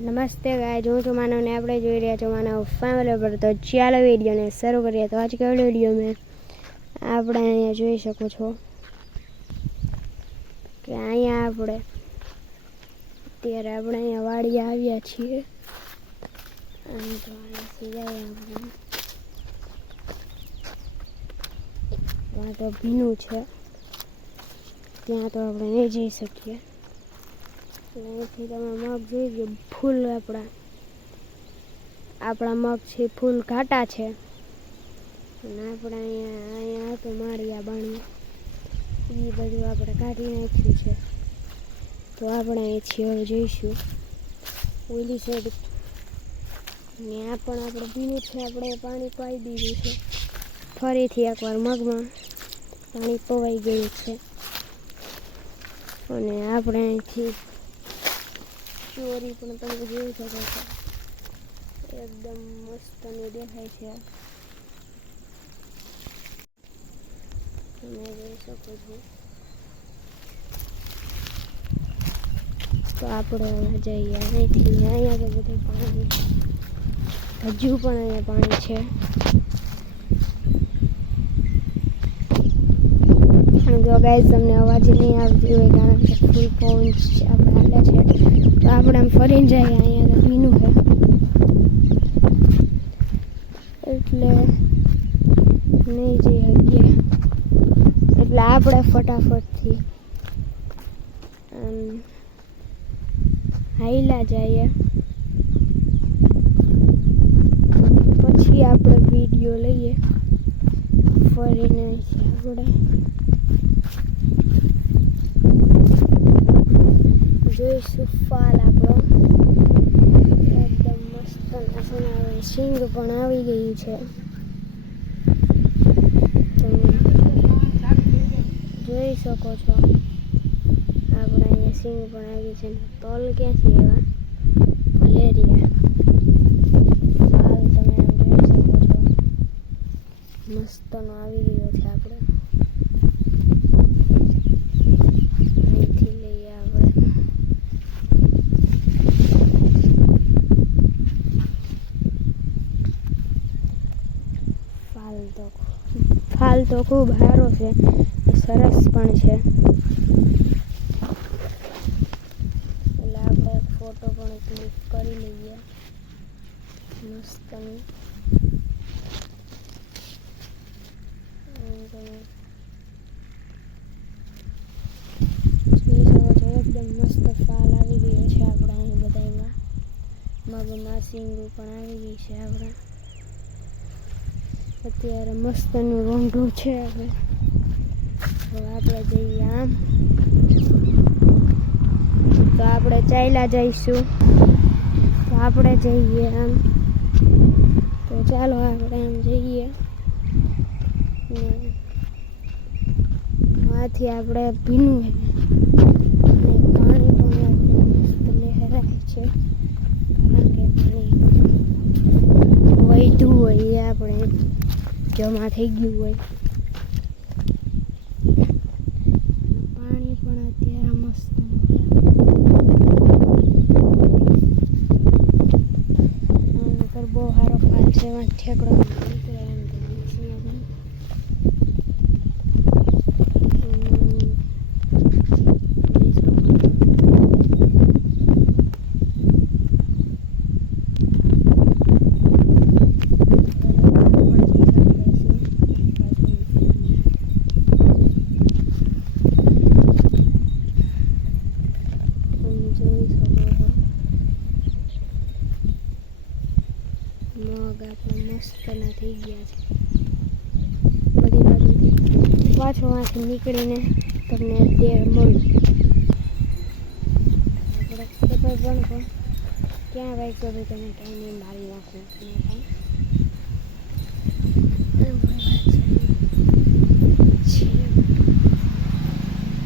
નમસ્તે ગાય હું છું માનવને આપણે જોઈ રહ્યા છો માનવ ફેમિલી પર. તો ચાલો વિડીયોને શરૂ કરીએ. તો આજ કયો વીડિયો મેં આપણે અહીંયા જોઈ શકો છો કે અહીંયા આપણે અત્યારે આપણે અહીંયા વાડી આવ્યા છીએ. અને તો અહીંયાથી આપણે તો ભીનું છે. ત્યાં તો આપણે નહીં જઈ શકીએ. અહીંથી તમે મગ જોઈ ગયો ફૂલ આપણા આપણા મગ છે, ફૂલ ઘાટા છે. અને આપણે અહીંયા અહીંયા તો માળિયા બાણી. એ બધું આપણે કાઢી નાખ્યું છે. તો આપણે અહીંથી હવે જઈશું. ઓલી સાઈડ ને પણ આપણે ભીનું છે, આપણે પાણી પાઈ દીધું છે. ફરીથી એકવાર મગમાં પાણી પવાઈ ગયું છે. અને આપણે અહીંથી ચોરી પણ તમે જોઈ શકો છો. એકદમ મસ્તનું દેખાય છે. તમે જોઈ શકો છો. તો આપણે જઈએ અહીંથી, અહીંયા બધું પાણી હજુ પણ અહીંયા પાણી છે. જો ગાઈઝ તમને અવાજ નહીં આવતી હોય કારણ કે ફૂલ પવન આપણે હાલે છે. તો આપણે આમ ફરીને જઈએ અહીંયા ભીનું છે. એટલે નહીં જઈ શકીએ એટલે આપણે ફટાફટથી હાઈલા જઈએ. પછી આપણે વીડિયો લઈએ. ફરીને આપણે. જોઈશું ફાલ આપણો એકદમ મસ્ત નાસનાવે સિંગ પણ આવી ગયું છે તમે જોઈ શકો છો આપણે અહીંયા સિંગ પણ આવી છે તલ ક્યાંથી એવા ભલેરિયા ફાલ તમે આમ જોઈ શકો છો મસ્તનો આવી ગયો છે આપણે અહીંથી લઈએ આપણે ફાલ તો ફાલ તો ખૂબ સારો છે. સરસ પણ છે. એટલે આપણે ફોટો પણ ક્લિક કરી લઈએ. મસ્તનું. એકદમ મસ્ત ફાલ આવી ગયો છે આપણા અહીં બધામાં મગમાં સિંગું પણ આવી ગઈ છે આપણા. અત્યારે મસ્તનું રોંઢું છે હવે. હવે આપણે જઈએ આમ. તો આપણે ચાલ્યા જઈશું. તો આપણે જઈએ આમ. તો ચાલો આપણે આમ જઈએ. આથી આપણે ભીનું છે અને પાણી પણ એકદમ મસ્ત લહેરાય છે કારણ કે પાણી વહેતું હોય એ આપણે જમા થઈ ગયું હોય પાણી પણ અત્યારે મસ્ત નકર બહુ સારો ફાલ છે એમાં ઠેકડો નીકળે એમ તો નથી એમ. આમ જોઈ શકો છો. મગ આપણે મસ્તના થઈ ગયા છે બધી બાજુથી પાછો અહીંથી નીકળીને તમને દેર મળ્યું પેપર પણ પણ ક્યાં વાગ્યો ભાઈ તમે કાંઈ નહીં મારી નાખું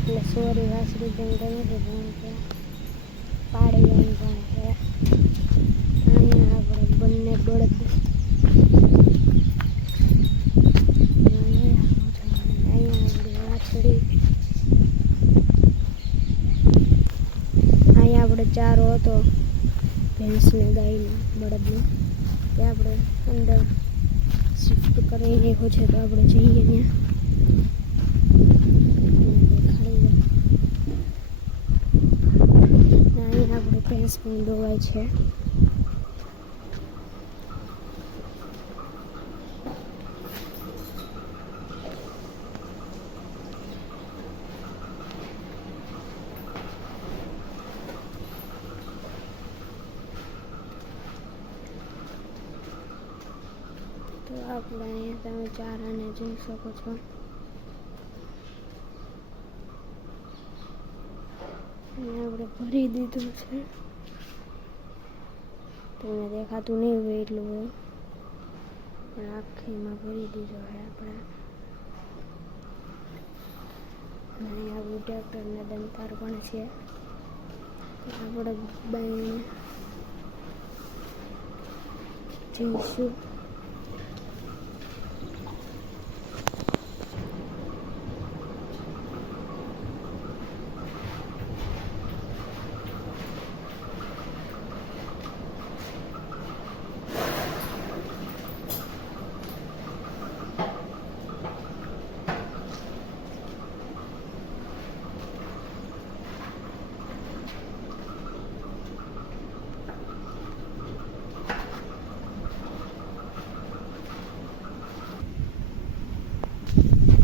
એટલે સોરી વાસરી બેન ગમે છે, પણ કે પાડી એમ પણ છે અહીંયા આપણે બંને બળદ અહીંયા આપણી વાછડી અહીંયા આપણે ચારો હતો, ભેંસને ગાયને બળદને. તે આપણે અંદર શિફ્ટ કરી રહ્યો છે તો આપણે જઈએ ત્યાં. આપણે ભેંસ પણ દોવાય છે તો આપણે અહીંયા તમે ચારાને જોઈ શકો છો. આપણે ભરી દીધું છે. તમને દેખાતું નહીં હોય એટલું હોય પણ આખીમાં ભરી દીધો છે આપણે. અને આપણું ટ્રેક્ટરના દંતાર પણ છે. આપણે બાઈને જઈશું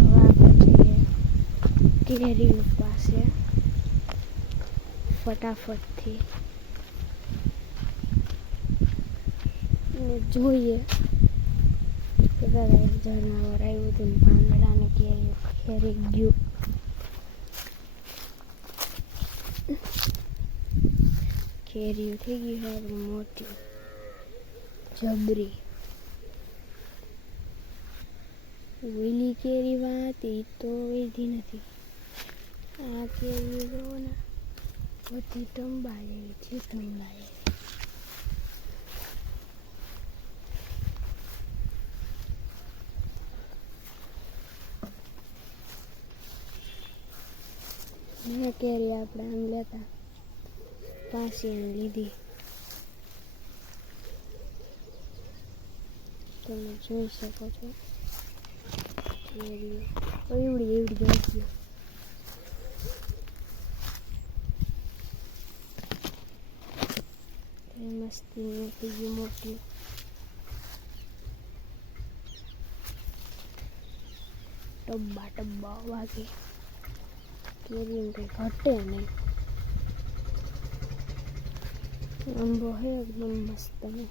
હવે આપણે કેરી પાસે ફટાફટથી. જોઈએ. બધા જનાવર આવ્યું હતું પાંદડાને કેરી ખેરી ગયું. કેરીઓ થઈ ગયું છે આપણી મોટી. જબરી. ઓલી કેરી વાત એ તો વૈધી નથી. આ કેરી જો ને બધી ટંબા જેવી છે ટંબા જેવી મેં કેરી આપણે આમ લેતા પાસી લીધી તમે જોઈ શકો છો. એવડી એવડી જોઈ મસ્તી મોટી ગઈ મોટી ટબ્બા ટબ્બા વાગે. કેરી કંઈ ઘટે નહીં. આંબો હે એકદમ મસ્ત. ને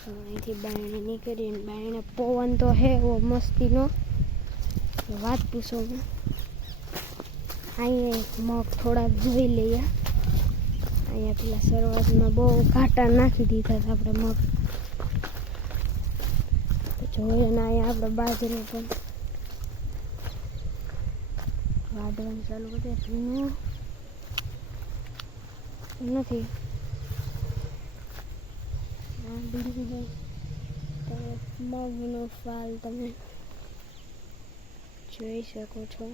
તો અહીંથી બાયણે નીકળીને બાયણે પવન તો હે, એવો મસ્તીનો. વાત પૂછો ને અહીંયા મગ થોડાક જોઈ લઈએ. અહીંયા પેલા શરૂઆતમાં બહુ ઘાટા નાખી દીધા હતા આપણે મગ. જોઈએ ને અહીંયા આપણે બાજરી પણ વાઢવાનું ચાલુ કરે ભીનું નથી. મગનો ફાલ તમે જોઈ શકો છો.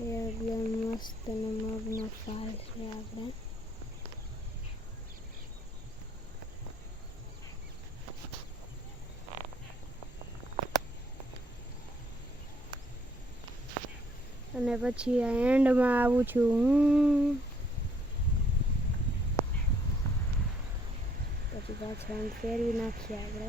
એકદમ મસ્ત અને મગનો ફાલ છે આપણે અને પછી આ એન્ડમાં આવું છું. હું પછી પાછા ફેરવી નાખીએ આપણે.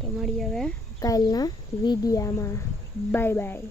તો મળીએ હવે કાલના વિડીયામાં. Bye bye.